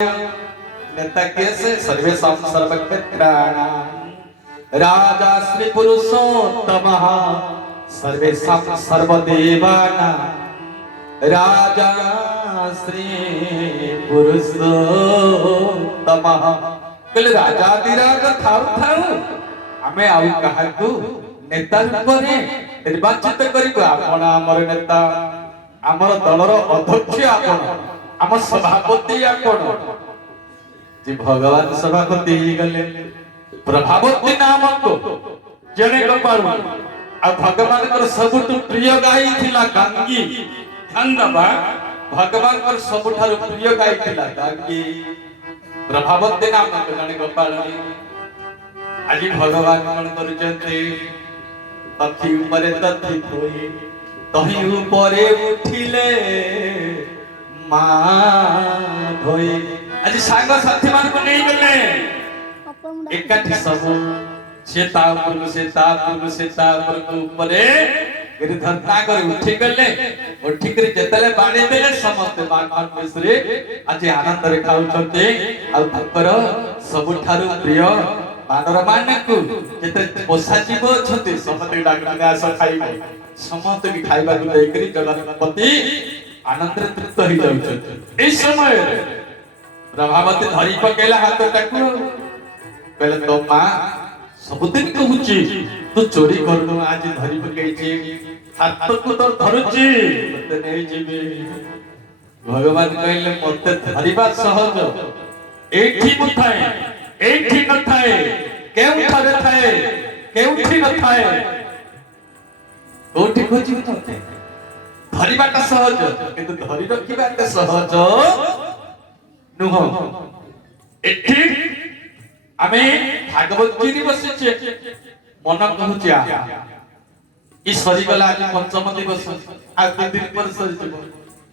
नेता कैसे सर्वेशम सर्वक्षेत्राणाम राजा श्री पुरुषोत्तमः सर्वेशम सर्वदेवानां राजा श्री पुरुषोत्तमः कहले राजाधिराज थाउ थाउ आमे आउ काहाकू नेता रूपरे निर्वाचित करिबो आपण हमर नेता हमर दलर अध्यक्ष आपण आम सभापति आपण जी भगवान सभापति गले प्रभावती नामक जने गोपाल आ भगवान कर सबुठ प्रिय गाई थिला गंगी धन्यवा भगवान कर सबुठार प्रिय गाई थिला गंगी प्रभावती नामक जने गोपाल आज भगवान कोन करजते तथि ऊपरे तथि होई तही ऊपरे उठिले धोई आज सांग साथी मान को नहीं गले एकाठी सब सेता ऊपरे गिरधर नागर उठी गले उठी कर जेतले बाणी देले समस्त बागवान मिश्री आज आनंद रे खाउछते आ तकर सबुठारु प्रिय बानर मानकु जेते पोसा जीव छते समस्त डाकने आस खाइबो समस्त भी खाइबा को लेकरी जगन्नाथपति आनंद तृप्त हो जाउछ ए समय प्रभावती धरी पकेला हाथ टाकू कहले तो मां सबदिन कहूची तू चोरी करनु आज धरी पकेछि हाथ को तो धरुची मते नै जीवे भगवान कहले मते धरिबा सहज एठी न थाए केउठारे थाए केउठी न थाए कोठी खोजी तते धरिबाटा सहज किंतु धरि रखिबाटा सहज नुह एठी आमे भागवत गिरी बसिछे मन कहूची ई सरी गला आज पंचम दिवस आ 3 दिन पर सरी जबो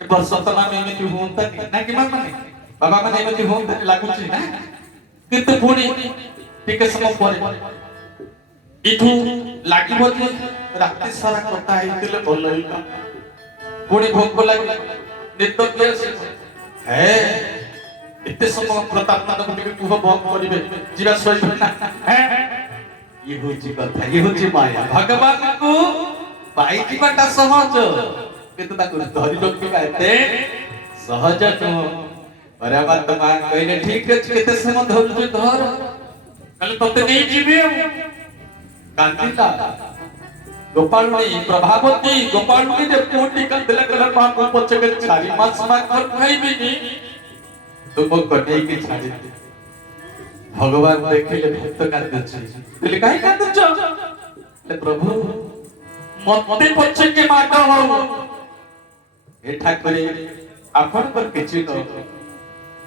ए वर्ष त नामे एमिति होंता ना कि माने बाबा माने एमिति होंता लागुची ना किंतु पुणी टिके समय पर इथु लागिबो जे राति सारा कथा आइतिले भल होइला पुणी भोग लगे नित्य है इतने समय प्रताप नाथ को कुह भोग करिवे जीवा सोई ना है ये होची कथा ये होची माया भगवान को पाई जीवाटा सहज किंतु ताको धरि रखिबा एते सहज न परमात्मा कहले ठीक अछि केते समय धरु धर कहले तते नै जीवे कांतिता गोपालुनी प्रभावती गोपालुनी जब कोटी का तिलक पान को पछके छारी मास मा कर खाइबिनी तुम कटे की छाड़ी भगवान देखिले भक्त कांदछ तिले काई कांदछ ले प्रभु मते पछके माट हो ए ठाकुर आपण पर किछि न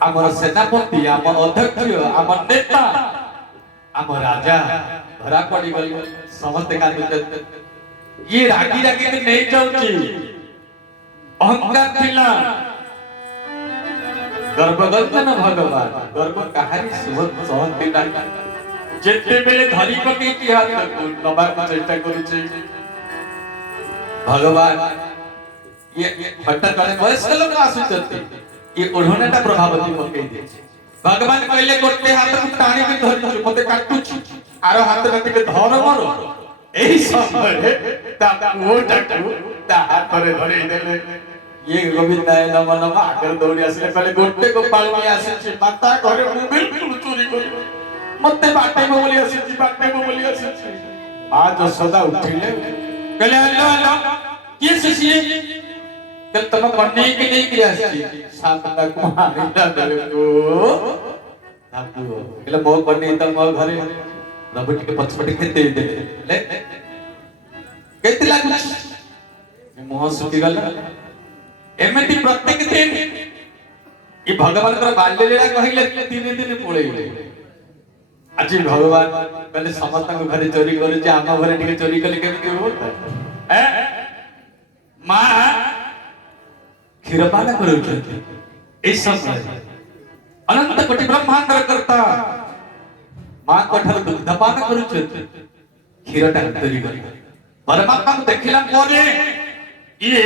हमर सेनापति हमर अध्यक्ष हमर नेता हमर राजा धरा पड़ी गई समस्त कांदछ ये रागी रागी में नहीं जाउची अहंकार थिला गर्व गल्तन भगवान गर्व कहानी सुबह सहंती नाही जेते बेले धरी पके की हाथ को नबा को चेष्टा करूची भगवान ये हट्टा करे वयस्क लोग आसुचते ये ओढ़ोनेटा प्रभावती पके दे भगवान कहले गोटे हाथ को टाणी के धरि मते काटुची आरो हाथ में के धर मरो एही समय ता वो टाकू ता हाथ करे धरि देले ये गोविंदाय नमः नमः आकर दौड़ी आसले पहले गोटे गोपाल में आसे माता घरे मु बिल्कुल चोरी करी मते बाटे में बोली आसे आज सदा उठिले कहले हेलो के ससिए कल तम पन्ने के नहीं किया सात तक मारिला देले को ताकू कहले मो पन्ने त मो घरे प्रभु के पछपटे खेते देले ले केते लागु मोह सुखी गला एमती प्रत्येक दिन ये भगवान कर बाल्य लीला कहिले 3 दिन पळेइले आज भगवान कहले समस्त को घरे चोरी करे जे आमा घरे टिके चोरी कले केमति हो ए मां क्षीरपान करूछथि ए समय अनंत कोटि ब्रह्मांड करता मां कठर दुग्धपान करूछथि क्षीरटा चोरी करे परमात्मा को देखिला परे ये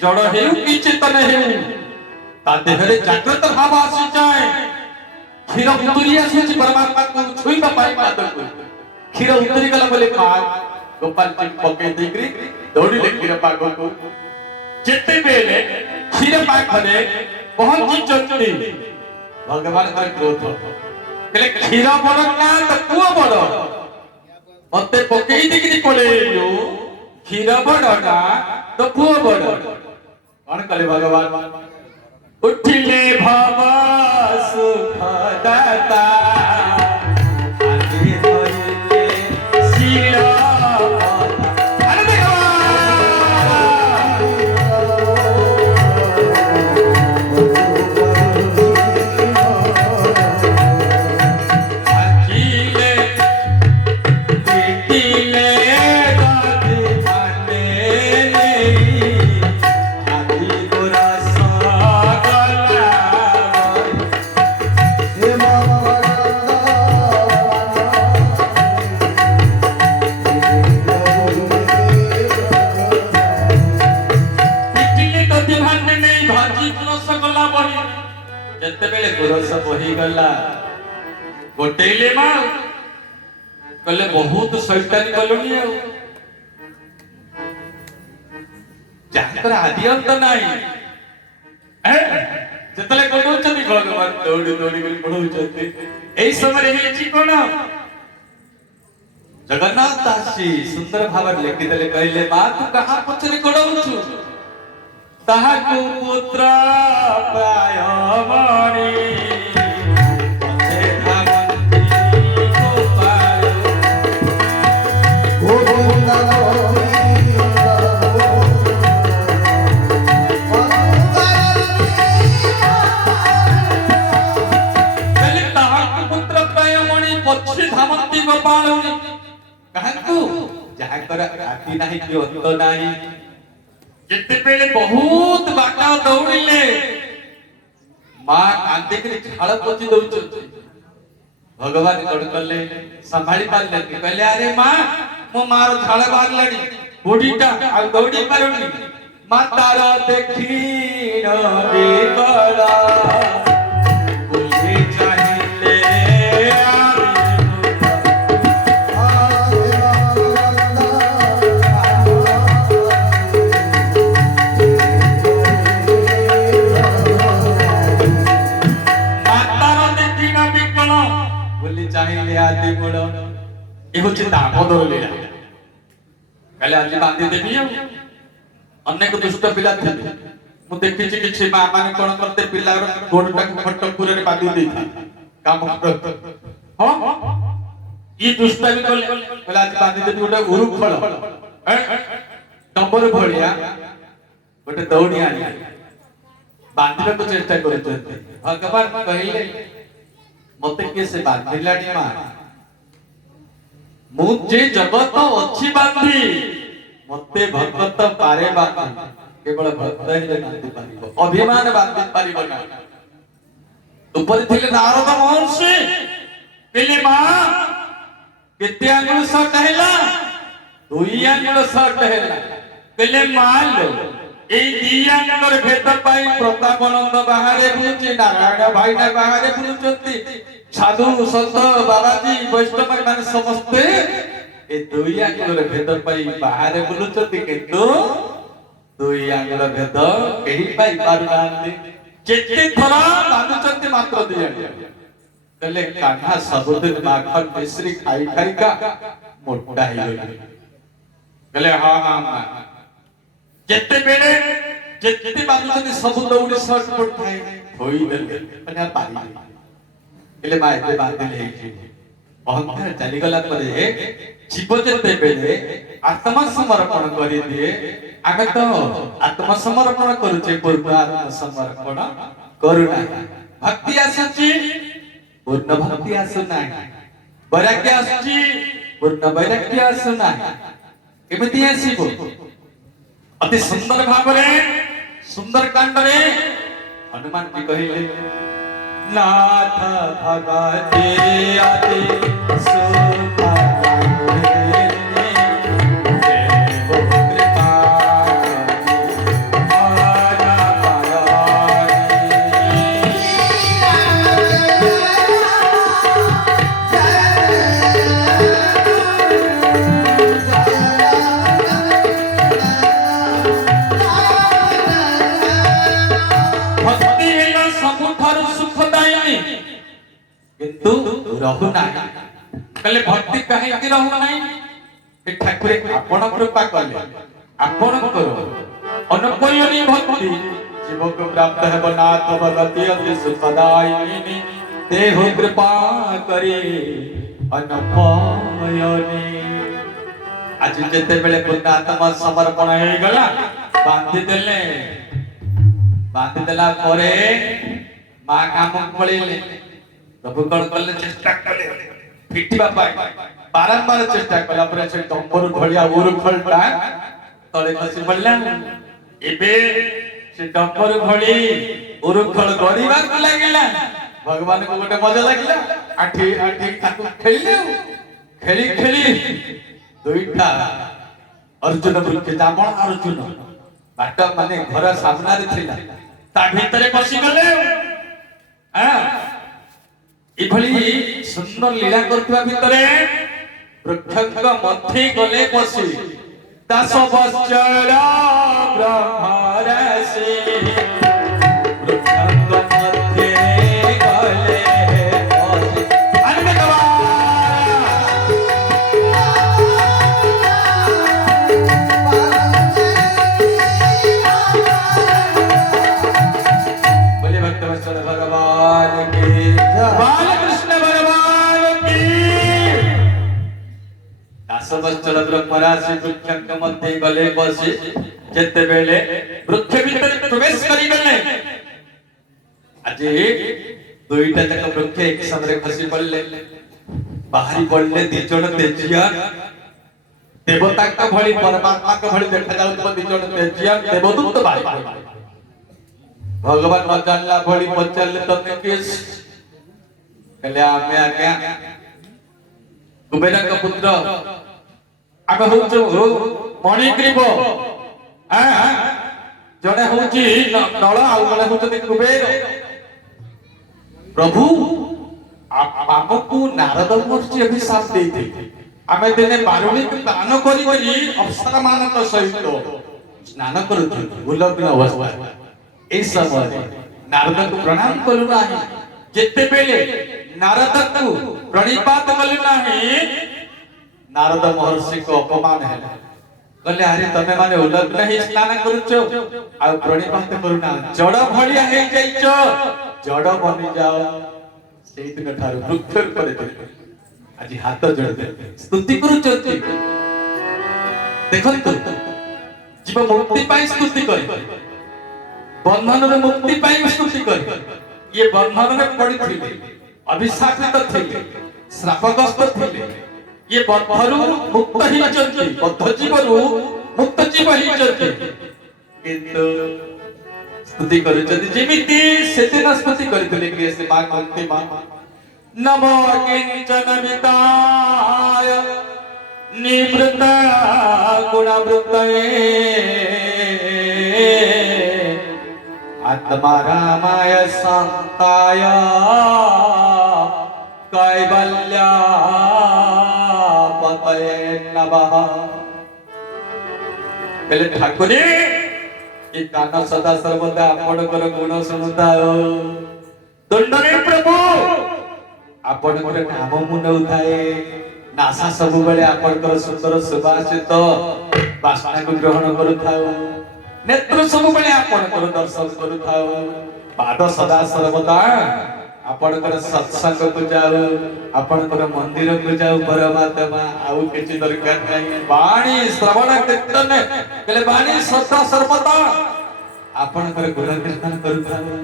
जड़ हेउ कि चेतन हेउ ତା ଦେହରେ ଜାଗ୍ରତ ଭାବ ଆସିଯାଏ। କ୍ଷୀର ଉତୁରି ଆସୁଛି ପରମାତ୍ମାକୁ ଛୁଇଁବା ପାଇଁ ପାଦକୁ। କ୍ଷୀର ଉତୁରି ଗଲା ବୋଲି ମା ଗୋପାଳ ପକେଇ ଦେଇକରି ଦୌଡ଼ିଲେ କ୍ଷୀର ପାଖକୁ। ଯେତେବେଳେ କ୍ଷୀର ପାଖରେ ପହଞ୍ଚିଛନ୍ତି ଭଗବାନଙ୍କର କ୍ରୋଧ କହିଲେ କ୍ଷୀର ବଡ ନା ତ ପୁଅ ବଡ? ମତେ ପକେଇ ଦେଇକିରି ପଳେଇଲୁ, କ୍ଷୀର ବଡ ନା ତ ପୁଅ ବଡ? କଣ କଲେ ଭଗବାନ? ଉଠିଲେ ଭବ ସୁଖ ଦାତା ଆଜି ଧରିଲେ ଶିଳ ଯେତେବେଳେ ଗୋରସ ବହିଗଲା ଗୋଟେଇଲେ ମା କହିଲେ ବହୁତ ଶୈତାନି କଲୁଣି ଆଉ ଯାହାଙ୍କର ଆଦି ଅନ୍ତ ନାହିଁ। ଯେତେବେଳେ ଗୋଟଉଛନ୍ତି ଭଗବାନ ଦୌଡ଼ି ଦୌଡ଼ି କରି ଗୋଟଉଛନ୍ତି। ଏଇ ସମୟରେ ହେଇଛି କଣ? ଜଗନ୍ନାଥ ଦାସୀ ସୁନ୍ଦର ଭାବରେ ଲେଖିଦେଲେ, କହିଲେ ମା ତୁ କାହା ପଛରେ ଗୋଡଉଛୁ? ତାହାକୁ ପୁତ୍ର ପ୍ରାୟ ମଣି ପଛେ ଧାମନ୍ତି ଗୋପାଳ। ଗୋବିନ୍ଦ ତାହାକୁ ପୁତ୍ର ପ୍ରାୟ ମଣି ପଛେ ଧାମନ୍ତି ଗୋପାଳ। କାହାକୁ? ଯାହାଙ୍କର ଆଦି ନାହିଁ କି ଅନ୍ତ ନାହିଁ। ଯେତେବେଳେ ବହୁତ ବାଟ ଦୌଡ଼ିଲେ ମା କାନ୍ଦିକିରି ଝାଳ ପୋଛି ଦଉଛନ୍ତି। ଭଗବାନ କଣ କଲେ? ସମ୍ଭାଳି ପାରିଲେନି। କହିଲେ ଆରେ ମା ମୋ ମାର ଝାଳ ବାହାରିଲାଣି, ବୁଢୀଟା ଆଉ ଦୌଡ଼ି ପାରୁନି। ମାତାର ଦେଖିଣ ବିକଳ ବୁଝି ଚାହିଁଲେ ଚାହିଁଲେ ଆଦି ମୂଳ। ଏ ହଉଛି ଦାମୋଦର ଲୀଳା। କାଲି ଆଜି ବାନ୍ଧି ଦେବି। ଆଉ ଅନେକ ଦୁଷ୍ଟ ପିଲା ଥିଲେ, ମୁଁ ଦେଖିଛି କିଛି ମା ମାନେ କଣ କରତେ ପିଲାର ଗୋଡଟାକୁ ଖଟ ପୁରରେ ବାନ୍ଧି ଦେଇଥାନ୍ତି କାମ ହଁ ଇଏ ଦୁଷ୍ଟାମି କଲେ। କହିଲେ ଆଜି ବାନ୍ଧି ଦେବି ଗୋଟେ ଉରୁ ଫଳ ଟମ୍ବର ଭଳିଆ ଗୋଟେ ଦୌଡ଼ି ଆଣି ବାନ୍ଧିବାକୁ ଚେଷ୍ଟା କରୁଛନ୍ତି। ଭଗବାନ କହିଲେ ମତେ କିଏ ସେ ବାନ୍ଧିଲାଣି ମା? ମୁଁ ଯେ ଜଗତ ଅଛି ବାନ୍ଧି, ମତେ ଭଗତ ପାରେ ବାନ୍ଧି। କେବଳ ଭକ୍ତ ହିଁ ବାନ୍ଧି ପାରିବ, ଅଭିମାନ ବାନ୍ଧି ପାରିବ ନା। ଉପରେ ଥିଲେ ନାରଦ ମହର୍ଷି। କହିଲେ ମା କେତେ ଆଙ୍ଗୁଳ ସର୍ଟ ହେଲା? 2 ଆଙ୍ଗୁଳ ସର୍ଟ ହେଲା। କହିଲେ ମା ଲୋ ଏଇ 2 ଆଙ୍ଗୁଳର ଭେଦ ପାଇଁ ପ୍ରତାପନନ୍ଦ ବାହାରେ ବୁଲୁଛି, ନାରାୟଣ ଭାଇନା ବାହାରେ ବୁଲୁଛନ୍ତି, ସାଧୁ ସନ୍ଥ ବାବାଜୀ ବୈଷ୍ଣବ ମାନେ ସମସ୍ତେ ଏ 2 ଆଙ୍ଗୁଳର ଭେଦ ପାଇଁ ବାହାରେ ବୁଲୁଛନ୍ତି, କିନ୍ତୁ 2 ଆଙ୍ଗୁଳ ଭେଦ କେହି ପାଇ ପାରୁନାହାନ୍ତି। ଯେତେ ଥର ବାନ୍ଧୁଛନ୍ତି ମାତ୍ର 2 ଆଙ୍ଗୁଳ। କହିଲେ କାହ୍ନା ସବୁଦିନ ମାଖନ ମିଶ୍ରି ଖାଇ ଖାଇକା ମୋଟା ହେଇଗଲେ। କହିଲେ ହଁ ହଁ ମା। ଯେତେବେଳେ ଯେତେ ବାନ୍ଧୁଛନ୍ତି ସବୁ ଦୌଡ଼ି ସର୍ଟ ପଡୁଥାଏ ଧୋଇଦେଲେ ମାନେ ପାରିଲେ। କହିଲେ ମା ଏବେ ବାନ୍ଧିଲେ ହେଇଯିବ। ଅହଂକାର ଚାଲିଗଲା ପରେ ଜୀବ ଯେତେବେଳେ ଆତ୍ମସମର୍ପଣ କରିଦିଏ, ଆମେ ତ ଆତ୍ମସମର୍ପଣ କରୁଛେ, ପୂର୍ଣ୍ଣ ଆତ୍ମସମର୍ପଣ କରୁନାହିଁ। ଭକ୍ତି ଆସୁଛି, ପୂର୍ଣ୍ଣ ଭକ୍ତି ଆସୁନାହିଁ। ବୈରାଗ୍ୟ ଆସୁଛି, ପୂର୍ଣ୍ଣ ବୈରାଗ୍ୟ ଆସୁନାହିଁ। କେମିତି ଆସିବ? ଅତି ସୁନ୍ଦର ଭାବରେ ସୁନ୍ଦର କାଣ୍ଡରେ ହନୁମାନ जी କହିଲେ नाथ भगते अति सुख किंतु रहु नाही कहले भक्ति काहे रहु नाही ए ठाकुर आपण कृपा कले आपण करो अनुपयनी भक्ति जीव को प्राप्त है नाथ भगति अति सुखदायिनी देह कृपा करे अनुपयनी आज जते बेले पुण्यात्मा समर्पण हे गला बांधी देला परे मां काम पळेले प्रभु कौन कले चेष्टा कले फिटिबा पाए बारंबार चेष्टा कला पर से डंबर भलिया उरुखलटा तळे खसी पड़ला एबे से डंबर भली उरुखल गरीबा को लागिला भगवान को गोटे मजा लागिला आठी आठी ताकू खेलिले खेली खेली दुईटा अर्जुन वृक्ष जामण अर्जुन बाट माने घर सामना रे थिला ता भीतरे पसी गले हां इभली सुंदर लीला करथुवा भितरे वृक्षक मध्य गले पसी दास वत्सल ब्रह्मरसी वृक्षक मध्य गले पसी अन्य बोले भक्तवत्सल भगवान की बालकृष्ण भगवान की दासवत्सल ब्रह्मराशि वृक्षक मध्य गले बसी जेते बेले वृक्ष भीतर प्रवेश करी गले आज दुईटा तक वृक्ष एक समय खसी पड़ले बाहरी पड़ले दी जण तेजिया देवता का भली परमात्मा का भली देखा जाउत दी जण तेजिया देवदूत बाहरी भगवान न जानला भली पचल तने केस कहले आमे आज्ञा कुबेर का पुत्र आमे होचो मणिग्रीव जड़े होची नळ आउ गले होचो कुबेर प्रभु आपको नारद महर्षि अभिशाप देते आमे दिने बारुणी दान करी करी अप्सरा मानक सहित स्नान करथि उलग्न अवस्था ए समय नारद को प्रणाम करू नाही जेते बेले नारद को प्रणिपात कलु नाही नारद महर्षि को अपमान है कहले अरे तमे माने उलग्न ही स्नान करूचो आ प्रणिपात करू ना जड़ भलिया हे जाइचो जड़ बनि जाओ सेई दिन ठारू वृक्ष करे आज हाथ जोड़ स्तुति करूचो देखंतु जीव मुक्ति पाई स्तुति करे बंधन रे मुक्ति पाई स्तुति करे ये बंधन में पड़ी थी अभिशापित थे श्रापग्रस्त थे ये बंधरु मुक्त ही चलती बद्ध जीवरु मुक्त जीव ही चलती किंतु स्तुति करू जदि जेमिति सेदिन स्तुति करितले कि से मां कुंती मां नमो किंचन विताय निवृत्त गुणवृत्तये आत्मा रामाय शांताय कैवल्य पतये नमः कहले ठाकुरे ये कान सदा सर्वदा आपणकर गुण सुनुताओ दंडने प्रभु आपणकर नाम मुनउताए नासा सब बेले आपणकर सुंदर सुभाषित वासना को ग्रहण करुथाओ नेत्र सब बेले आपणकर दर्शन करुथाओ पाद सदा सर्वदा आपणकर सत्संग को जाओ आपणकर मंदिर को जाओ परमात्मा आउ किछि दरकार नहीं वाणी श्रवण कीर्तन कहले वाणी सदा सर्वदा आपणकर गुण कीर्तन करुथाओ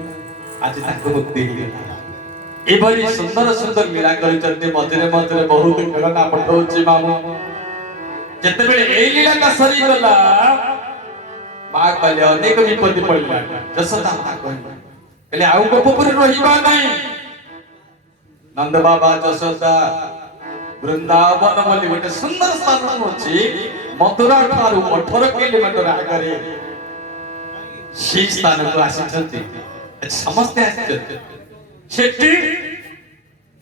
आज ताको मुक्ति हिला एभली सुंदर सुंदर लीला करिचंती मझरे मझरे बहुत खेलना पठौची मामू जते बेले एई लीला का सरी गला मां कहले अनेक विपत्ति पड़ला जसोदा ता कहले कहले आउ गोपपुर रहिबा नहीं नंद बाबा जसोदा वृंदावन बोली गोटे सुंदर स्थान अछि मथुरा ठारू 18 किलोमीटर आगरे शी स्थान को आसीछंती समस्त आसीछंती सेठी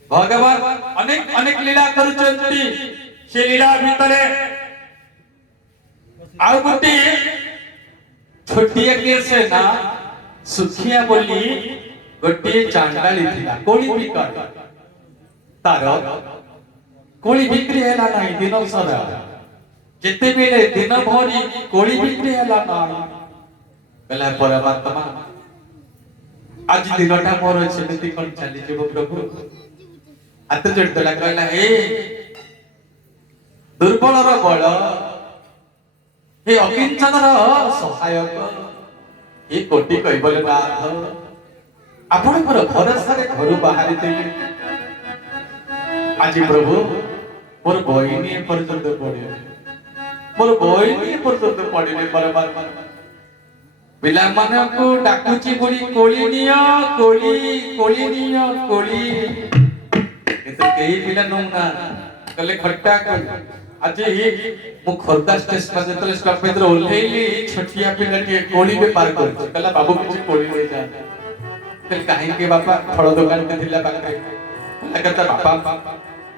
भगवान अनेक अनेक लीला करूचंती से लीला भितरे आउ गोटे छोटिया के से ना सुखिया बोली गोटे चांडाली थिला कोली पिकर तार कोली बिक्री है नहीं दिन सारा जिते बेले दिन भरी कोली बिक्री है नहीं कहला परमात्मा आज दिनटा मोर सेमती कोन चली जीव प्रभु हाथ जोड़ देला कहला हे दुर्बल रो बळ हे अकिंचन रो सहायक हे कोटि कहबले नाथ आपणकर भरोसा रे घर बाहर देले आज प्रभु मोर बहिनी पर्यंत पड़े मोर बहिनी पर्यंत पड़े परमात्मा पिला माने को डाकुची बोली कोली निया कोली निया कोली ए तो केही पिला नोना कले खट्टा कर आज मु खोरदा स्टेशन जतले स्टॉपेज रे ओल्हेली छोटिया पिला के कोली पे पार कर कला बाबू किछि कोली ले जा कल काहे के बापा फळ दुकान के थिला पाखे लगता बापा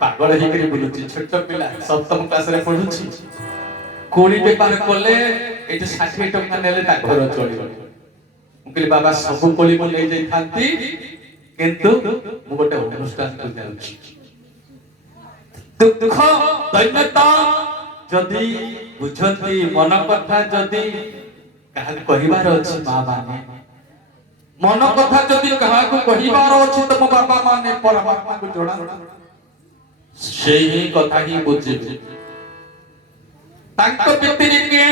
पागल ही करी बुलुची छोट पिला सप्तम क्लास रे पढुची कोली बेपार कोले एते 60 टका नेले ता घर चली मुकली बाबा सब कोली मो ले जाई थांती किंतु मु गोटे अनुष्ठान को जाउची दुख दैन्यता जदी बुझती मन कथा जदी कहा कहिबार अछि मां माने मन कथा जदी कहा को कहिबार अछि त मो बाबा माने परमात्मा को जोड़ा सेही कथा ही बुझिबे तांको व्यतिरिके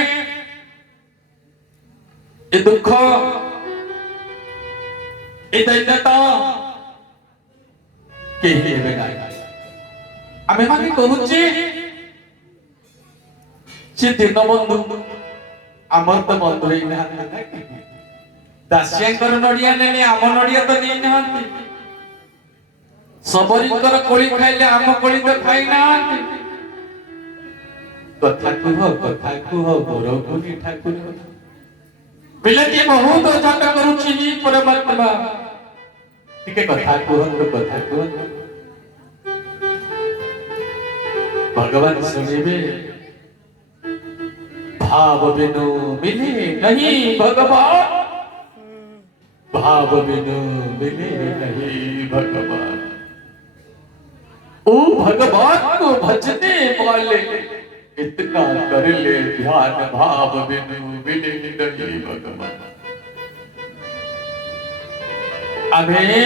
ए दुख ए दैन्यता केही हेबे नाही आमे माने कहूची से दिन बंधु आमर तो बंधु ही ना दास्यांकर नडिया नेले आम नडिया तो नहीं नांती सबरिकर कोली खाइले आम कोली तो खाइ नांती कथा कुह गोरखुनी ठाकुर बिलती बहुत जात करूची जी परमात्मा टिके कथा कुह भगवान सुनिबे भाव बिनु मिले नहीं भगवान भाव बिनु मिले नहीं भगवान ओ भगवान को भजने वाले इतना कर ले ध्यान भाव बिनु मिले नहीं भगवान अबे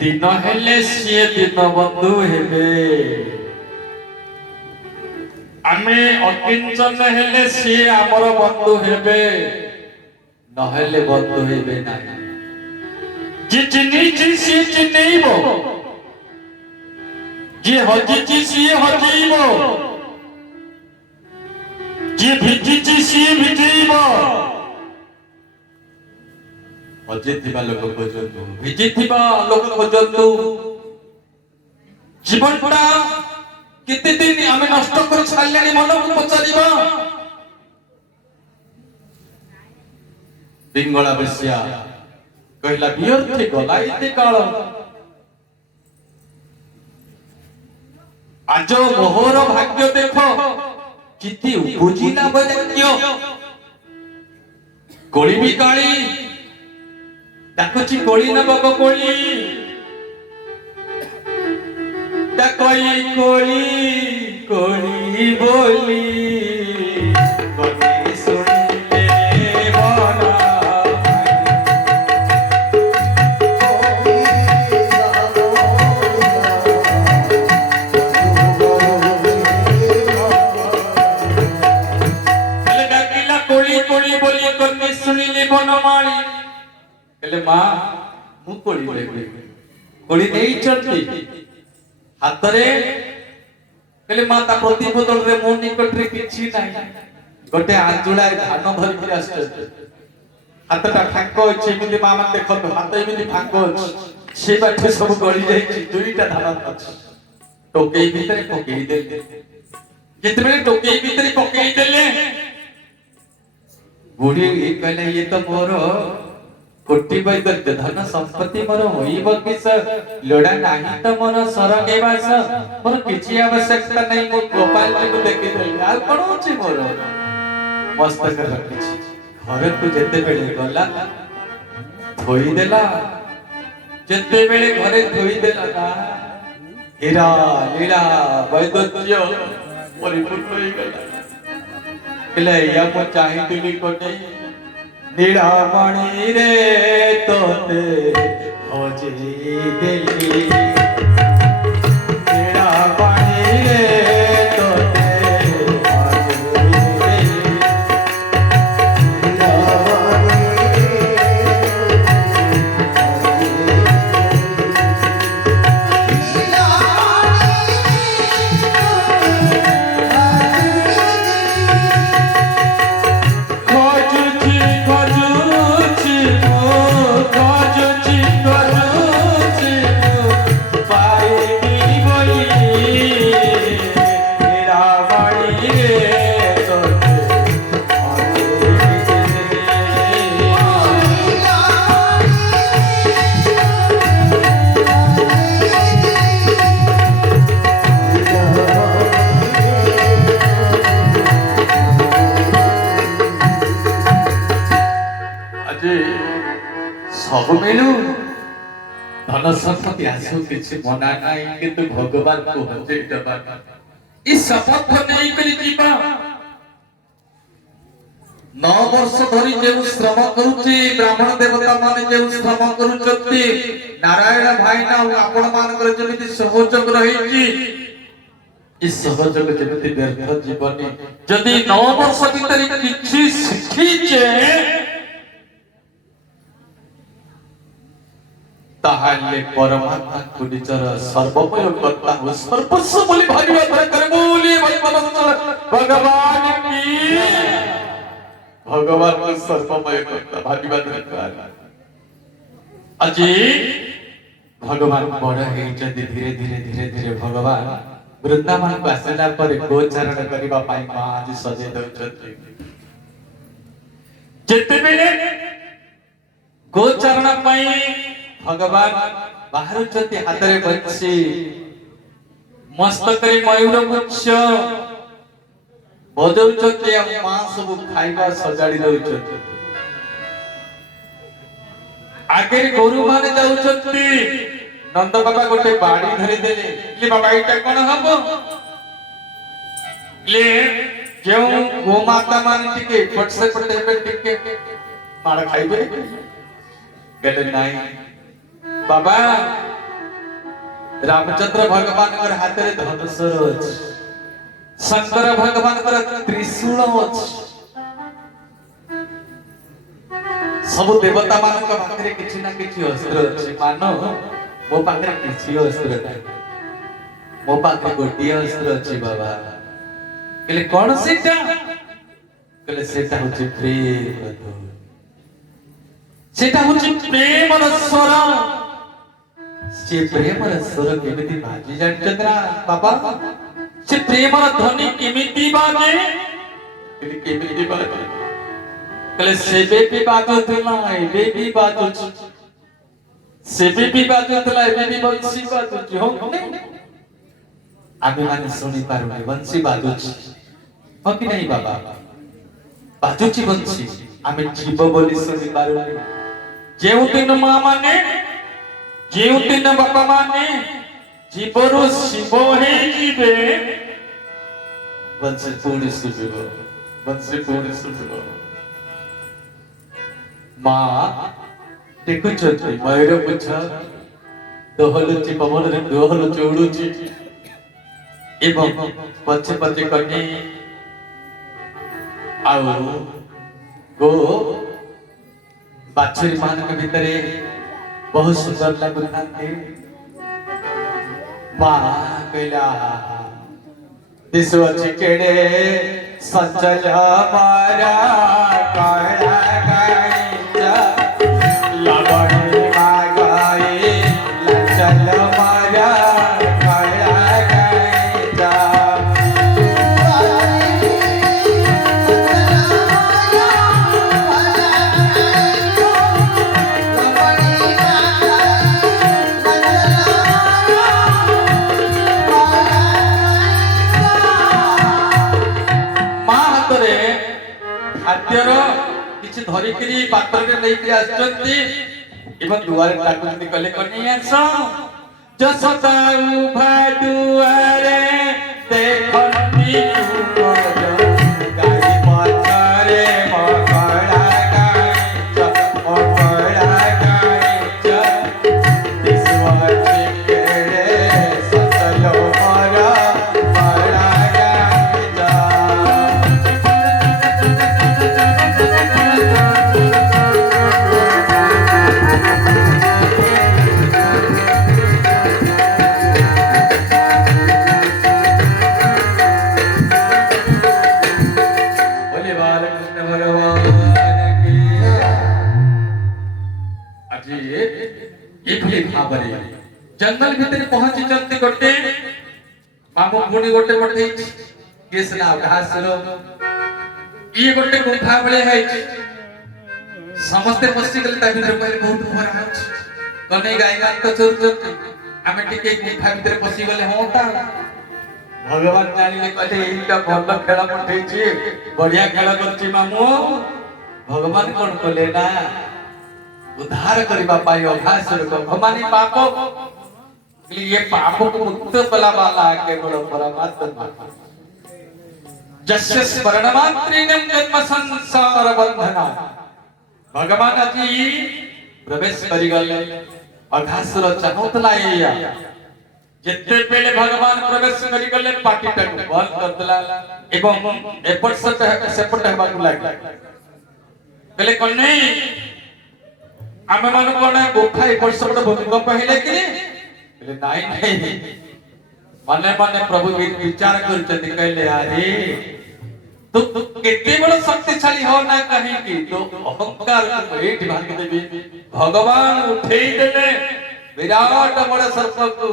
दिन हेले से दिन बंधु हेबे आमे अकिंचन हेले से आमर बंधु हेबे न हेले बंधु हेबे नाही जे चिन्हिची से चिन्हैबो जे हजिची से हजिबो जे भिजिची से भिजिबो हजिथिबा लोक खोजंतु भिजिथिबा लोक खोजंतु जीवनटा कितने दिन आमे नष्ट कर छाड़लेनी मन को पचारिबा पिंगला बेसिया कहला बियर्थे गलाइते काल आज मोहर भाग्य देखो किति उपजिला बज्ञ कोली भी काली डाकुची कोली न बग कोली कोई कोली कोली बोली कोली सुनते बना डाकिला कोली कोली बोली कोली सुनिले बनमाली कहले मां मु कोली बोले कोली नहीं चलती हाथ रे कहले माता प्रति बदल रे मो निकट रे किछि नाही गोटे आंजुळा धान धरि के आछे हाथटा फांको अछि मिली मामा देखो हाथ मिली फांको अछि से बाटे सब गळी जाई छि दुईटा धान अछि टोकेई भीतर पकेई देले जेतबे टोकेई भीतर पकेई देले बुढ़ी कहले ये तो मोर कोटि वैद्य धन संपत्ति मोर होइबो किस लोडा नाही त मोर सरगेबास मोर किछि आवश्यकता नहीं मो गोपाल जी को देखि देली आ कोन होछि मोर मस्तक रखिछि घरे तू जेते बेले गला थोई देला जेते बेले घरे थोई देला ना হীরা লীলা বৈদুর্য পরিপূর্ণ হয়ে গেল ହେଲେ ଏଇଆ ମୁଁ ଚାହିଁଥିଲି କୋଟେ ନୀଳମଣି ରେ ତୋତେ ହଜେଇ ଦେଲି ନୀଳମଣି ରେ ତୋତେ ହଜେଇ ଦେଲି सब मिलू धन संपत्ति आसु किछि मना नाही किंतु भगवान को हजे दबा इस शपथ नहीं करी जीवा 9 वर्ष धरी जे श्रम करूची ब्राह्मण देवता माने जे श्रम करूचती नारायण भाई ना आपण मानकर जेमिति सहयोग रहिची इस सहयोग जेमिति व्यर्थ जीवनी जदि 9 वर्ष भीतर किछि शिखी जे ताहाले परमात्मा को निजर सर्वमय करता हो सर्वस्व बोली भागवत धरे करे बोली भगवान की भगवान को सर्वमय करता भागवत धरे अजी भगवान बड़ हे जदी धीरे धीरे धीरे धीरे भगवान वृंदावन को आसला पर गोचारण करबा पाई मां आज सजे दउछथि जेते बेले गोचारण पाई भगवान बाहर चती हाथ रे बंसी मस्तक रे मयूर पुच्छ बजौ चती आ मां सब खाइबा सजाड़ी दउ चती आगे गोरु माने जाउ चती नंद बाबा गोटे बाड़ी धरि देले ले बाबा इटा कोन हबो ले जेउ गो माता माने टिके पट से पट हेबे टिके मार खाइबे गले नाही बाबा रामचंद्र भगवान कर हाथ रे धनुष अछि शंकर भगवान कर त्रिशूल अछि सब देवता मान का पाखरे किछि ना किछि अस्त्र अछि मानो मो पाखरे किछि अस्त्र नाही मो पाखरे गोटिए अस्त्र अछि बाबा कहले कोन सेटा कहले सेटा होछि प्रेम सेटा होछि प्रेम स्वर से प्रेम स्वर केमिति बाजी जानचंद्रा बाबा से प्रेम ध्वनि केमिति बाजे केमिति बाजे कले सेबे भी बाजुतला एबे भी बाजुच सेबे भी बाजुतला एबे भी बंसी बाजुच हो नहीं आबे माने सुनी पारुनी बंसी बाजुच हो कि नहीं बाबा बाजुची बंसी आमे जीव बोली सुनी पारुनी जेउ दिन मां माने जेउ दिन बापा माने जीवरो शिव हे जीवे बंसी पूरी सुबिबो मां देखु छथि मयूर पुछ दोहलुची पवन रे दोहल चौडुची एवं पछे पछे कने आउ गो बाछुरी मान के भीतरे बहुत सुंदर लागुथांते मां कहला दिसो अछि केडे संचल हमारा काला गाईचा लबड़ी मागाई लचल हमारा काला गाईचा खाद्यर किछि धरि करी पात्र रे लेके आछंती एवं दुआरे टाकुनी कले कनी आस जसोदा उभा दुआरे देखती गाई पछरे मकड़ा गाईच मकड़ा गाईच दिसुआ चिकेरे सतलो मरा मकड़ा गाईच बोले बालकृष्ण भगवान की आज ये भावरे जंगल भीतर पहुंची चलती गोटे मामू पुणी गोटे पठे केस ना घासर ये गोटे गुंफा भले है समस्ते पसी गले ता भीतर पहिले बहुत खरा अछि कने गाय गाय तो चोर आमे टिके गुंफा भीतर पसी गले होता भगवान जानिले कहले एटा भल खेल पठेछि बढ़िया खेल करछि मामू भगवान कोन कले ना उद्धार करबा पाई अघासुर को भवानी पाप ये पाप को मुक्त बला वाला केवल परमात्मा जस्य स्मरणमात्रेण जन्म संसार बंधना भगवान जी प्रवेश करि गले अघासुर चाहतला एया जेते बेले भगवान प्रवेश करि गले पाटीटा को बंद कर देला एवं एपट सेपट हेबा को लाग बेले कोन नहीं आमे मन कोन गुफा एपट सेपट भूकंप पहिले कि बेले नहीं मने मने प्रभु विचार करते कहले अरे तो कितने बड़ा शक्तिशाली हो ना कहीं की तो अहंकार को एठी भाग देबी भगवान उठे देले विराट बड़ा सर्प को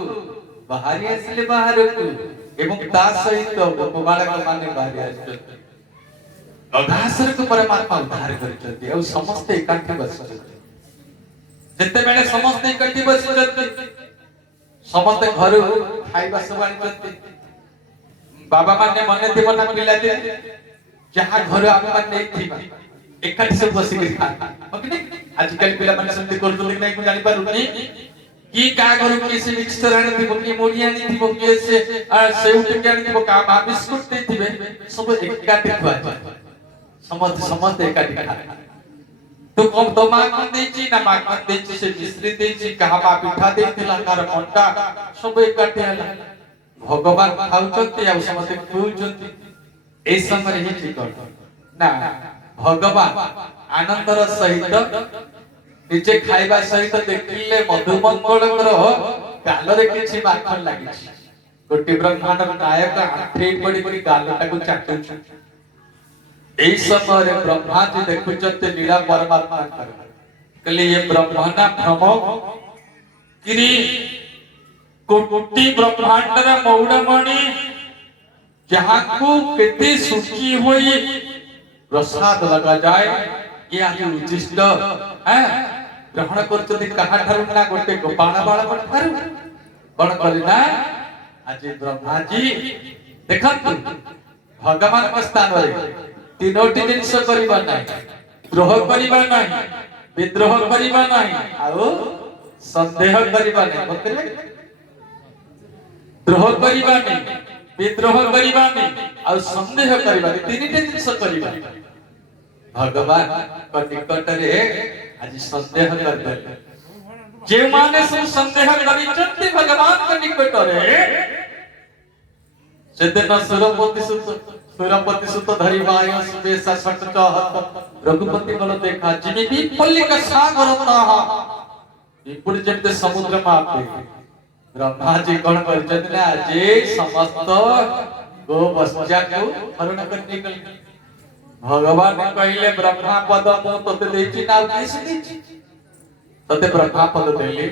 बाहरी आसिले बाहर को एवं ता सहित बालक माने बाहरी आसिले अघासुर को परमात्मा उद्धार करछथि और समस्त एकाठी बसछथि जते बेले समस्त एकाठी बसछथि समस्त घर खाइबा सब आनिछथि बाबा माने मने देव ना पिला दे जहां घर आप माने थिबा एकाठी सब बसी के खा ओके आजकल पिला माने समझ करतो नै को जानि पारुनी की का घर के से मिक्सचर आनी थी की मोड़ी आनी थी के से सेव टिके आनी थी का बा बिस्कुट दे थिबे सब एकाठी खा समस्त एकाठी खा तो कम तो मां कौन देची ना मां कौन देची से मिश्री देची कहा बा पिठा देथिला कार मंटा सब एकाठी हला भगवान खाउचंती आ समस्त खुउचंती ए समय ही ठीक ना भगवान आनंदर सहित निजे खाइबा सहित देखिले मधुमंगल गाल रे किछि माखन लागि कोटि ब्रह्मांड नायक आठे पड़ी पड़ी गालटा को चाटु एई समय रे ब्रह्मा जी देखुचते लीला परमात्मा कहले ये ब्रह्मना भ्रम किरी कोटि ब्रह्मांड रे मौड़मणि जहां को केते सुखी होई प्रसाद लगा जाए ये आज उचिष्ट है ग्रहण करते कहा ठारू ना गोटे गोपाल बाल ठारू कौन कले ना आज ब्रह्मा जी देखंतु भगवान को स्थान रे तीनोटी जिनिस करिबा नाही द्रोह करिबा नाही विद्रोह करिबा नाही आउ संदेह करिबा नाही बतरे द्रोह करिबा नाही विद्रोह करिबा नाही आउ संदेह करिबा तीनटे जिनिस करिबा भगवान को निकट रे आज संदेह कर देले जे माने सब संदेह करिचंती भगवान को निकट रे सेदिन सुरपति सुत धरि वायु सुबेसा छट चाहत रघुपति बल देखा जिमिति पल्लिका सागर ताहा इपुड़ जेते समुद्र मापे ब्रह्मा जी कोन करचतले आज समस्त गो बस्या को हरण करने के भगवान कहले ब्रह्मा पद मु तते देछि ना कैसे देछि तते ब्रह्मा पद देले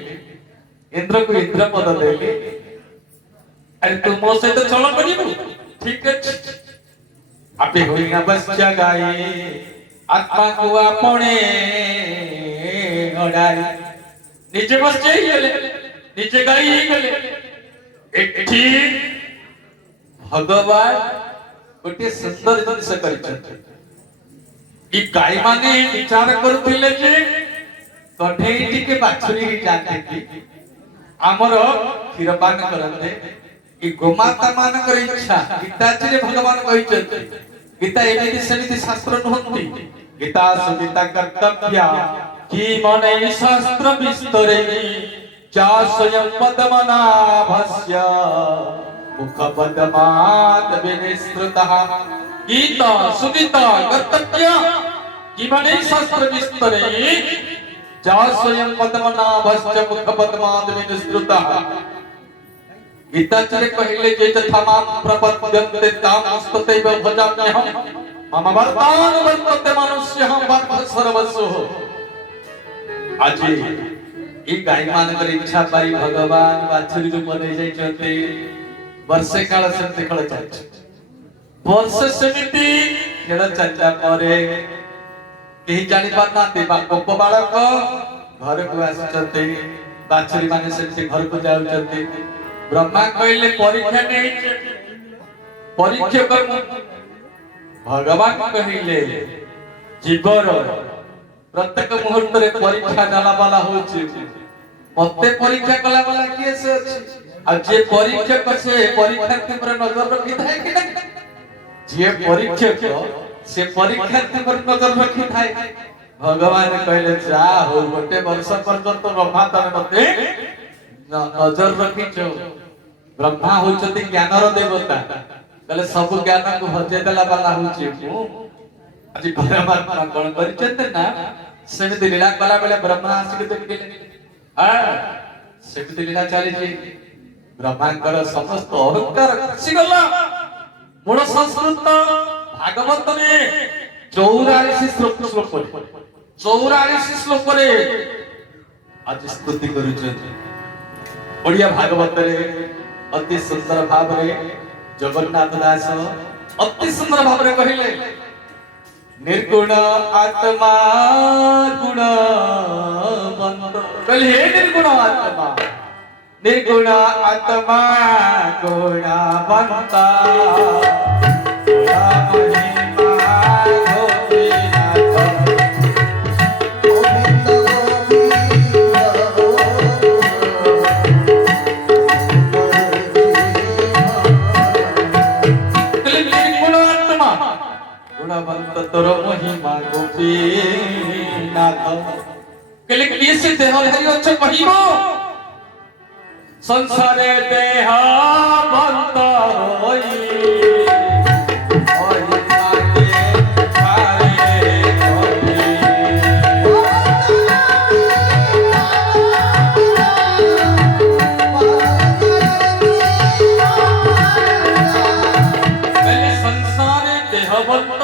इंद्र को इंद्र पद देले अरे तू मो से तो चलो करिबू ठीक है आपे होई ना बच्चा गाए आत्मा को आपने ओडाई नीचे बस जाई गेले नीचे गाई गेले एठी भगवान गोटे सुंदर जिनिस करिछथि ई गाय माने विचार करथिले जे कठेई टिके बाछुरी की जाते की आमर क्षीरपान करते कि गोमाता मानकर इच्छा गीताजी भगवान कहते गीता एमिति सेमिति शास्त्र नुहंती गीता सुगीता कर्तव्या कि मने शास्त्र विस्तरे चा स्वयं पद्मनाभस्य मुख पद्मात् विनिसृतः गीता सुगीता कर्तव्या कि मने शास्त्र विस्तरे चा स्वयं पद्मनाभस्य मुख पद्मात् विनिसृतः गीताचर्य कहले जे तथा मां प्रपद्यन्ते तां स्तुतैव भजाम्यहं मम वर्तान् वर्तते मनुष्यः पार्थ सर्वस्व आज ई गाय मानकर इच्छा पाई भगवान बाछुरी जो बनै जाय छते वर्षे काल से खेल चलछ वर्ष समिति खेल चलता परे केही जानि पारनाते बा गोप बालक घर को आछते बाछुरी माने से घर को जाउछते ब्रह्मा कहले परीक्षा नहीं परीक्षा कर भगवान कहले जीवर प्रत्येक मुहूर्त रे परीक्षा डाला वाला होछि मते परीक्षा कला वाला किए से अछि आ जे परीक्षा कसे परीक्षार्थी पर नजर रखि थाए कि नहीं जे परीक्षक से परीक्षार्थी पर नजर रखि थाए भगवान कहले जा हो गोटे वर्ष पर्यंत ब्रह्मा तने मते नजर रखिछो ब्रह्मा होचति ज्ञानर देवता कहले सब ज्ञान को भजे देला वाला होछि आज परमात्मा कोन परिचय ना सेमिति लीला कला बेले ब्रह्मा आसिक देखिले हां सेमिति लीला चली छी ब्रह्मांकर समस्त अहंकार खसी गला मूल संस्कृत भागवत रे 84 श्लोक रे आज स्तुति करूछन ओडिया भागवत रे अति सुंदर भाव रे जगन्नाथ दास अति सुंदर भाव रे कहिले निर्गुण आत्मा गुणवंत कहले हे निर्गुण आत्मा गुणवंत तोर महिमा गोपीनाथ केले किसे देह हरि अच्छ कहिबो संसारे देह बंत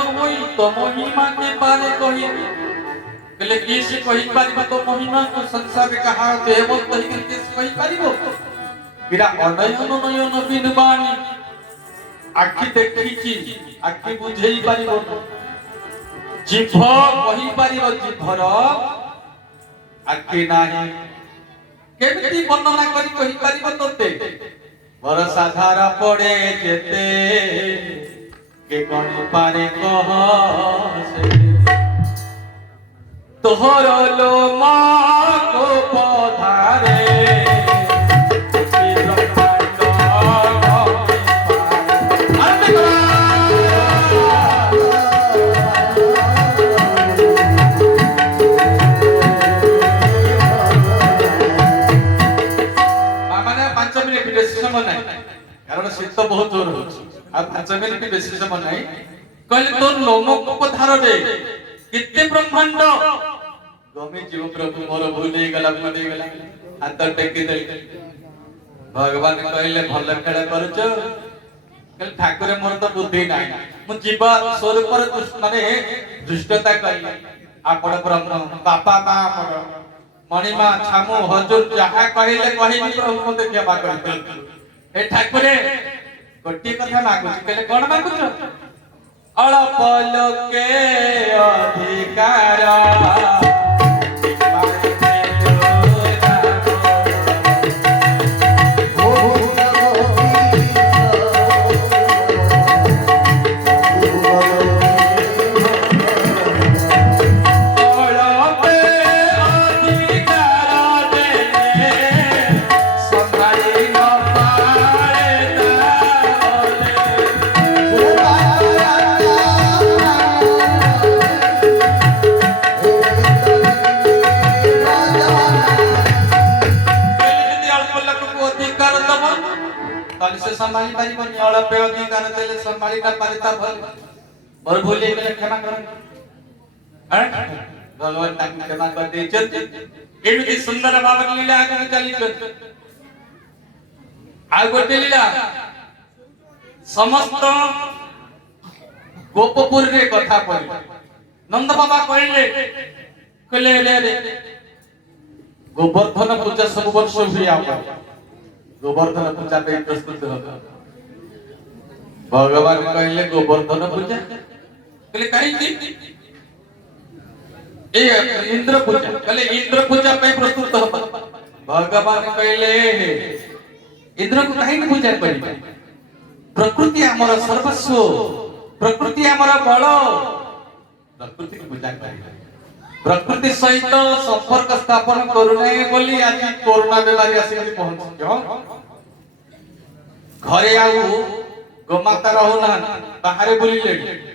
होई तो महिमा के बारे कहि कहले किसे कहि पारिबो तो महिमा को संसार रे कहा देवत कहि किसे कहि पारिबो बिरा अनयन नयन बिनबानी आखि देखि छी आखि बुझेई पारिबो जिभ कहि पारिबो जिभर आखि नाही केमिति वर्णना करि कहि पारिबो तोते भरोसा धारा पड़े जेते के कोन पारे कह से तोहर लो मां को पधारे माने 5 मिनिट बेसी समय नहीं कारण शीत बहुत जोर होछि आ 5 मिनिट बेसी समय नहीं कहले तोर लोम को धार रे कितने ब्रह्मांड गमे जीव प्रभु मोर भूले गला हाथ टेकी दे भगवान कहले भल खेला करूछ कहले ठाकुर मोर तो बुद्धि नाही मु जीव स्वरूप माने दुष्टता करी आपण ब्रह्म बापा मां मोर मणिमा छामु हजूर जहा कहले कहिनी प्रभु मते क्षमा कर ए ठाकुरे गोटी कथा मागुछ कहले कोन मागुछ अल्प लोके अधिकार ताले से संभाली पारिबनी अल्प अधिकार देले संभाली ना पारिता भल और भूल गेले क्षमा कर भगवान ताकि क्षमा कर देछन एमिति सुंदर बाबा लीला आगे चली आ गोटे लीला समस्त गोपपुर रे कथा पड़ी नंद बाबा कहले रे गोवर्धन पूजा सब वर्ष हुई आप गोवर्धन पूजा पे प्रस्तुत हो भगवान कहले गोवर्धन पूजा कहले काई ए इंद्र पूजा कहले इंद्र पूजा पे प्रस्तुत हो भगवान कहले इंद्र को काई पूजा करी प्रकृति हमर सर्वस्व प्रकृति हमर बल प्रकृति की पूजा करी प्रकृति सहित संपर्क स्थापन करूने बोली आज कोरोना बीमारी आसी पहुंच घरे आउ गोमाता रहू ना बाहर बुलिले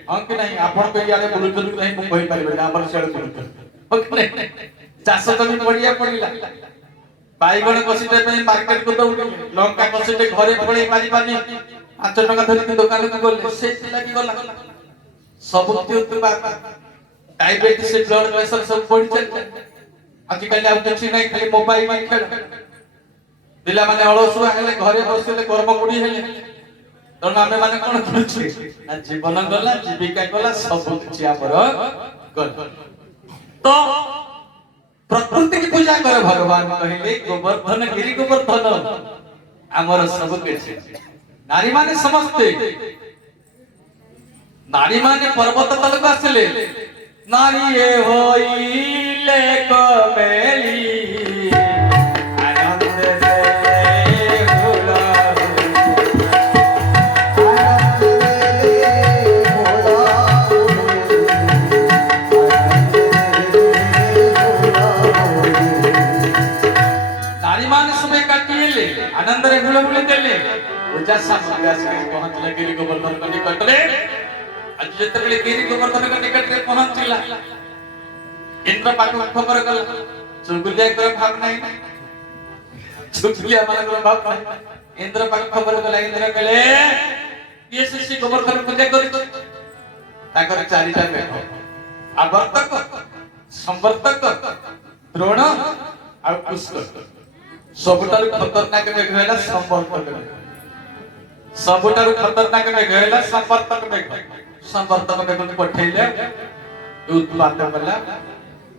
हां कि नहीं आपण पे यारे बुलुचल नहीं मु कहि परिबे हमर सेड बुलुचल हो कि नहीं चाष जमी बढ़िया पड़िला बाइगण कसिटे पे मार्केट को दउडी लंका कसिटे घरे पड़े पारी पानी 5 टका धरि दुकान को गले से लागी गला सब बात डायबिटीज ब्लड प्रेशर सब बढ़ी चल आजिकल आ किछि नहीं खाली मोबाइल में खेल दिला माने अलसुआ हेले घरे बसिले कर्म गुडी हेले तण आमे माने कोन करछि आ जीवन गला जीविका गला सब किछि हमर गल तो प्रकृति की पूजा कर भगवान कहले गोवर्धन गिरि गोवर्धन हमर सब किछि नारी माने समस्ते नारी माने पर्वत तलक आसले नारी होइले कमेली आनंद से भोला नारी मान सबे काटिले आनंद रे भोला भोले देले पूजा सामग्री के पहुंच लगे गोवर्धन को निकट रे आज जेतबेले गिरि गोवर्धन के निकट रे पहुंचला इंद्र पाक खबर गल चुगलिया कर भाग नहीं चुगलिया मान कर भाग नहीं इंद्र पाक खबर गल इंद्र कहले ये शिष्य गोवर्धन पूजा करी ताकर चारिटा मेघ आवर्तक संवर्तक द्रोण और पुष्कर सबटार खतरनाक मेघ हैला संवर्तक सबटार खतरनाक मेघ हैला संवर्तक मेघ को पठैले उत्पात कला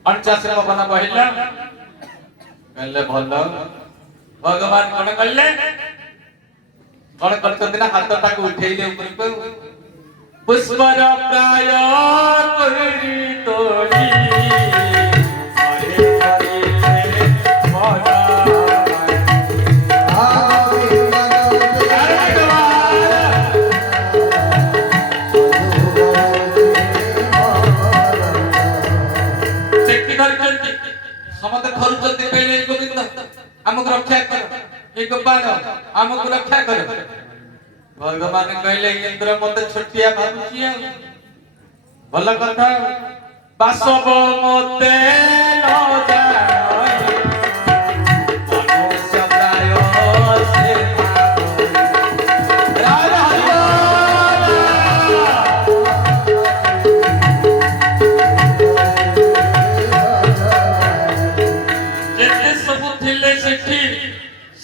49 पवन बहिला कहले भलो भगवान कोन कल्ले कोन करछन ना हाथटा को उठैले ऊपर को पुष्पर प्राय कोरी तोड़ी हरे हरे मोरा समते धरुचंती पहले गोविंद हमको रक्षा कर एक बाण हमको रक्षा कर भगवान कहले इंद्र मते छटिया भाबुचिया भल कथा बासव मते न जाय मनुष्य प्राय से राज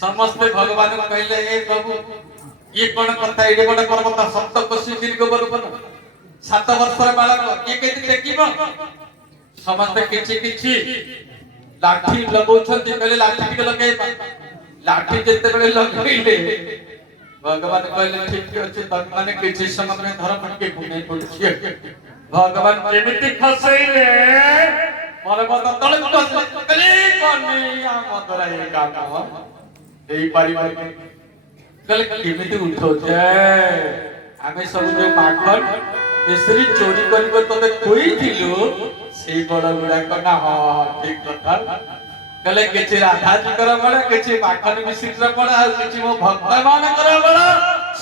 समस्त भगवान कहले ए प्रभु ये कोन करता एडे कोन पर्वत सप्त कोशी गिरि गोवर्धन 7 वर्षर बालक ये केति देखिबो समस्त किछि लाठी लगौछन्ति कहले लाठी के लगे लाठी जते बेले लगैले भगवान कहले ठीक अछि त माने किछि समय में धर्म के घुमे पड़छि भगवान केमिति खसैले पर्वत तले कहले कोनी आ मदरा ए काम এই পারিবারিক কল কেমিতি উঠো যায় আমি সব যে মাখন মিশ্রি চোরি করিব তোতে কইছিলু সেই বড় গুড়া কনা হ ঠিক কথা কলে কিছু রাধা জি কর বড় কিছু মাখন মিশ্রি কর বড় আর কিছু মো ভক্ত মান কর বড়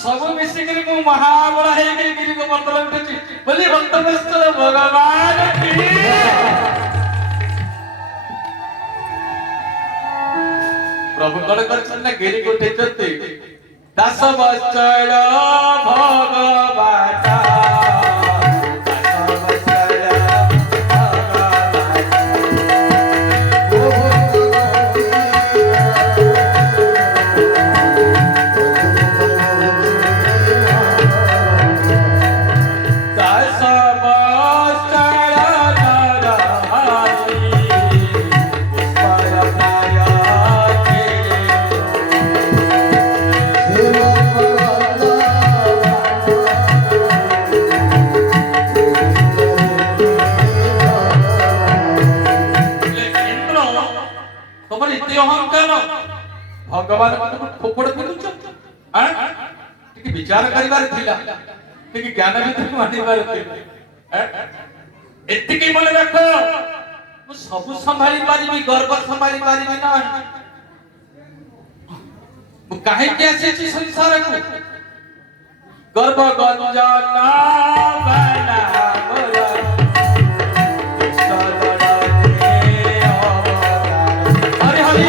সব মিশি করি মু মহা বড় হেই গিরি গিরি গো মন্ত্র উঠেছি বলি ভক্ত মিশ্র ভগবান কি प्रभु कण करछन ना गिरी को ठेचते दास बचल भगवान भगवान फोपड़ पिलुछ टिके विचार करिबार थिला टिके ज्ञान भी मानिबार थिला एतिकी मन रख मु सब संभाली पारिबी गर्व संभाली पारिबी ना मु काहे के आसी संसार को गर्व गंजना बना मोरा हरि हरि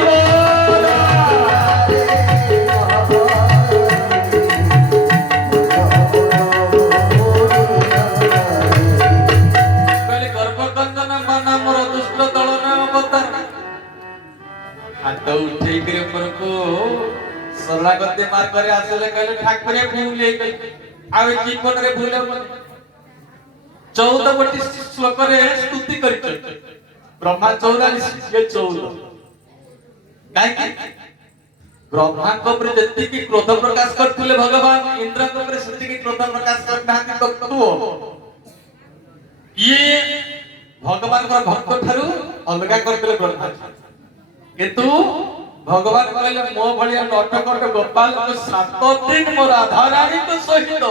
हाथ उठे करे ऊपर को सरला गते मार करे आसले कहले ठाकुरे भूले आवे जीवन रे भूले 14 गोटी श्लोक रे स्तुति करिछ ब्रह्मा 44 ये 14 काहे कि ब्रह्मा को ऊपर जति की क्रोध प्रकाश करथिले भगवान इंद्र को ऊपर सति की क्रोध प्रकाश करनाथि तत्व ये भगवान को भक्त थारु अलगा करथिले ब्रह्मा किंतु भगवान कहले मो भलिया नटकट गोपाल को 7 दिन मो राधा रानी को सहित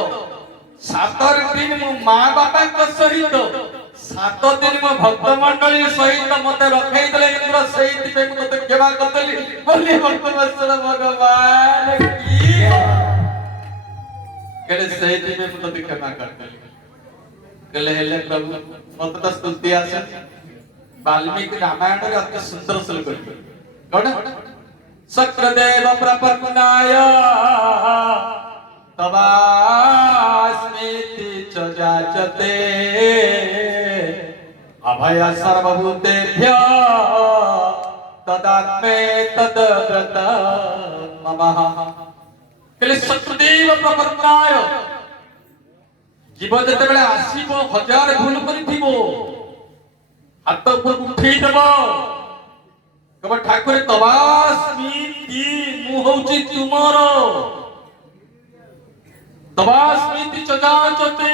7 दिन मो मां बापा को सहित 7 दिन मो भक्त मंडली सहित मते रखै देले इंद्र सहित पे मते केवा करतली बोली भक्त वत्सल भगवान की कहले सहित पे मते केवा करतली कहले हेले प्रभु मते तो स्तुति आसे वाल्मीकि रामायण रे अति सुंदर श्लोक कौन शक्रदेव प्रपन्नाय तवास्मीति च जाचते अभय सर्वभूतेभ्य तदात्मे तद्व्रत नमः कहले शक्रदेव प्रपन्नाय जीव जते बेले आसीबो हजार भूल करिथिबो हाथ ऊपर उठेई देबो कब ठाकुर तवास्मीति मु होची तुमरो तवास्मीति चजाचते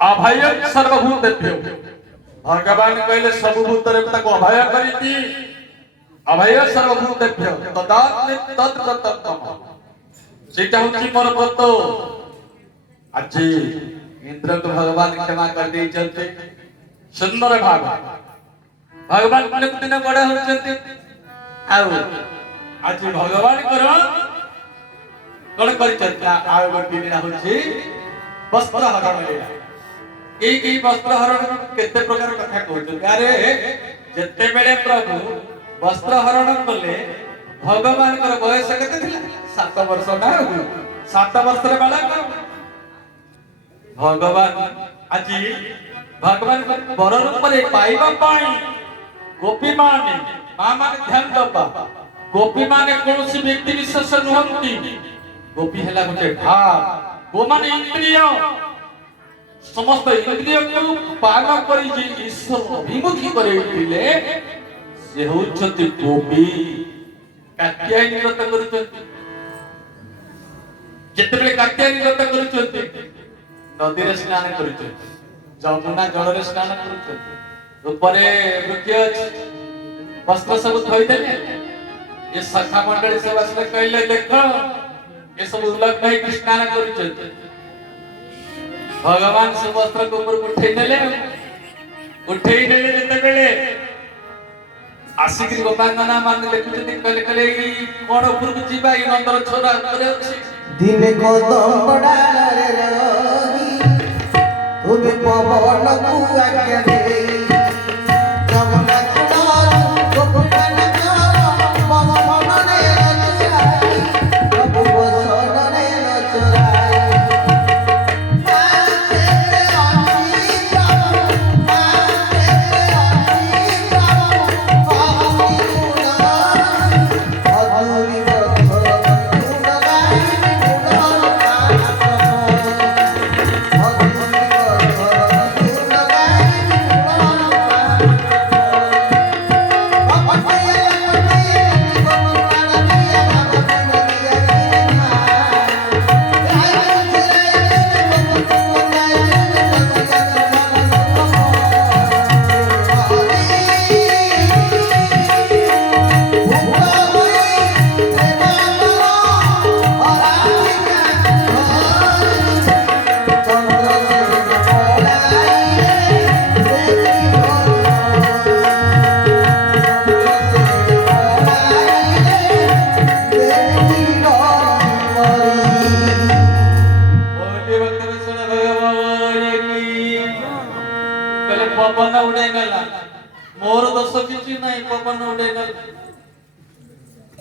अभय सर्वभूतेभ्यो भगवान कहले सब भूत रे तक अभय करिति अभय सर्वभूतेभ्यो तदात्मे तद्व्रतम सेटा होची मोर व्रत आज इंद्र को भगवान क्षमा कर दे चलते सुंदर भाव भगवान दिन दिन बड़ा होचंती आउ आज भगवान करो कोन करि चलता आउ गोटी दिन होची वस्त्र हरण लीला एई वस्त्र हरण केते प्रकार कथा कहउछ अरे जते बेले प्रभु वस्त्र हरण कले भगवान कर बयस केते थिला 7 वर्ष ना 7 वर्ष रे बाला भगवान आज भगवान बर रूप रे पाइबा पाई गोपी माने मां माने ध्यान दबा गोपी माने कोनसी व्यक्ति विशेष नहंती गोपी हला गुटे भाव गो माने इंद्रिय समस्त इंद्रिय को पान करी जे ईश्वर अभिमुखी करे दिले से होचती गोपी कात्यायनी व्रत करूचंती जेतेबेले कात्यायनी व्रत करूचंती नदी रे स्नान करूचंती जमुना जल रे स्नान करूचंती ऊपरे वृक्ष वस्त्र सब धोई देले ये सखा मंडली सब असले कहले देखो ये सब उल्लंघन नहीं कृष्णा ने करिछते भगवान से वस्त्र को ऊपर उठेई देले जते बेले आशिक गोपांगना मान देखुछते कहले कहले कोन ऊपर को जीवा ई नंदर छोरा करे अछि दिन को दंबड़ा रे रही तुम पवन को आज्ञा दे जमुना किनारे गोपन का मन ने रचाई प्रभु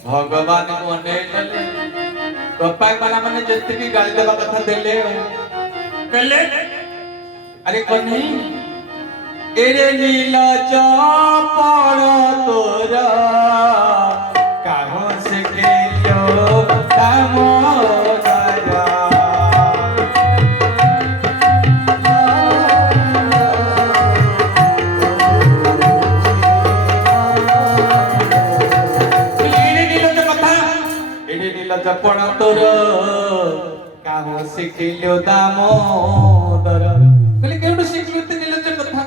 भगवान को अनेक गप्पा कला माने जति की गाली देवा कथा देले कहले अरे कन्ही एरे नीला चापड़ तोरा कहाँ से गेलो तमोरा जपण तोर काहो शिखिलो दामोदर कहले केउडु शिखिलो ते नीलज कथा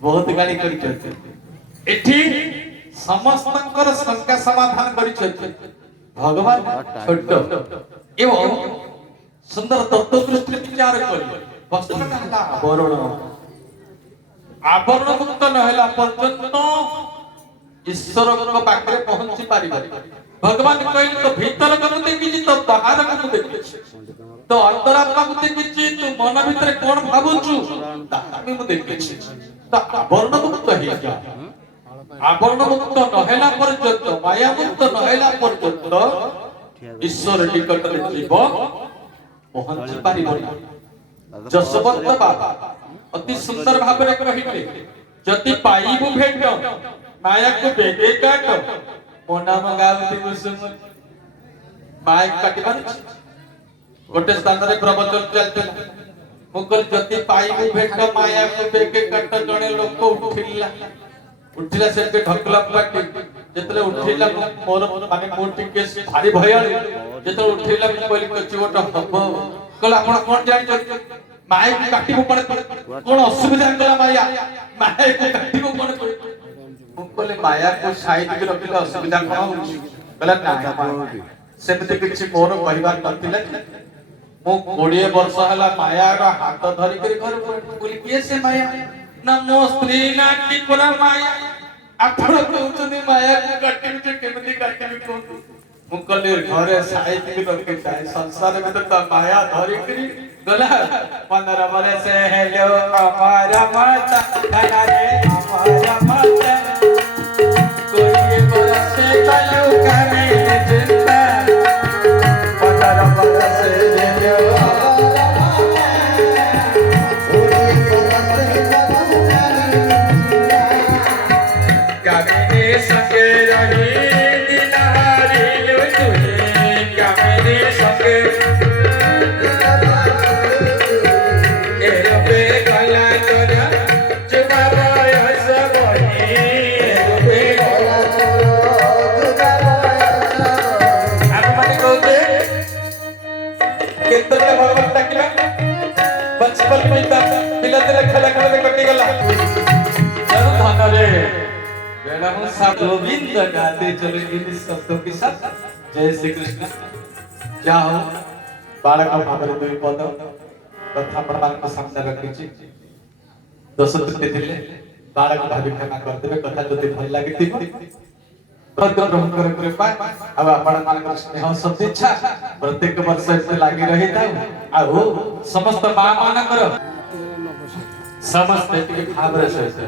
बहुत गाली करि छथि एठी समस्तकर शंका समाधान करि छथि भगवान छोट एवं सुंदर तत्व दृष्टि विचार करि वस्तु कहला आवरण मुक्त न होला पर्यंत ईश्वर को पाखरे पहुंची पारिबा भगवान कहले तो भीतर को देखिछि तो बाहर को देखिछि तो अंतरात्मा को देखिछि तो मन भीतर कोन भाबुछु तामे मु देखिछि तो आवरण मुक्त हे जा आवरण मुक्त नहेला पर्यंत माया मुक्त नहेला पर्यंत ईश्वर निकट रे जीव पहुंची पारिबो जसवंत बाबा अति सुंदर भाव रे कहिले जति पाइबु भेट माया को बेगे काट मोना मंगावती कुसुम माइक काटी मारछ गोटे स्थान रे प्रवचन चलतला मुकल जति पाइबु भेट माया को बेगे काट जणे लोक उठिला से ढकला पाटी जेतले उठिला मोर माने मोर टिके भारी भय जेतले उठिला मैं कहली कछि गोटा हबो कल आपण कोन जानि माइक काटिबो पड़े कोन असुविधा कला माया माइक काटिबो पड़े मुकले माया को साइड के रखिले असुविधा कोन होछि कहला ना सेमते किछि मोर परिवार नथिले मो 20 वर्ष हला माया रा हाथ धरि के घर बोली के से माया ना मो स्त्री ना की कोला माया आपण कहउछनी माया को काटिबि जे केमति काटिबि कोन मुकले घरे साइड के रखि जाय संसार में तो माया धरि करी गला 15 बरस हेलो हमारा माता धना रे हमारा माता कोई बरस कलु करे चिंता 15 बरस हेलो हमारा माता कभी संगे रही दिलहारी तुझे कभी संगे बचपन में पिला तेरे खेला खेला कटी गला जब धन रे बेड़ा हूं सब गोविंद गाते चले इन शब्दों के साथ जय श्री कृष्ण जाओ बालक भाବରେ ଦୁଇ ପଦ କଥା ଆପଣମାନଙ୍କ ସାମ୍ନାରେ ରଖିଛି ଦୋଷ ତ୍ରୁଟି ଥିଲେ ବାଳକ ଭାବି କ୍ଷମା କରିଦେବେ କଥା ଯଦି ଭଲ ଲାଗିଥିବ ପ୍ରଭୁଙ୍କର କୃପା ଆଉ ଆପଣମାନଙ୍କର ସ୍ନେହ ସଦିଚ୍ଛା ପ୍ରତ୍ୟେକ ବର୍ଷ ଏତେ ଲାଗି ରହିଥାଉ ଆଉ ସମସ୍ତ ମା ମାନଙ୍କର ସମସ୍ତେ ଟିକେ ଭାବରେ ସହିତ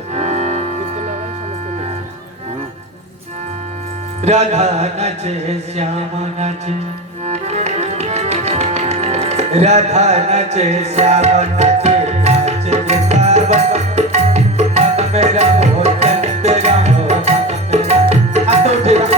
राधा नाचे श्याम नाचे राधा नाचे श्याम नाचे नाचे वृंदावन मन मेरा हो तेरा हो मन मेरा हाथ उठेगा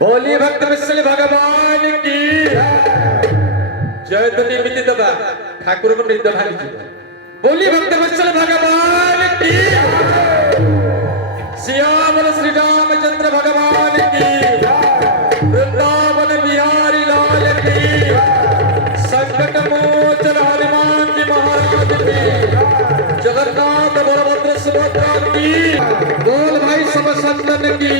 बोलिए भक्त विश्वल भगवान की जय। तो निमित्त दबा ठाकुर को नृत्य भागी। बोलिए भक्त विश्वल भगवान की। श्यामल श्री रामचंद्र भगवान की। वृंदावन बिहारी लाल की। संकट मोचन हनुमान जी महाराज की। जगन्नाथ बलभद्र सुभद्रा की। बोल भाई सब संतन की।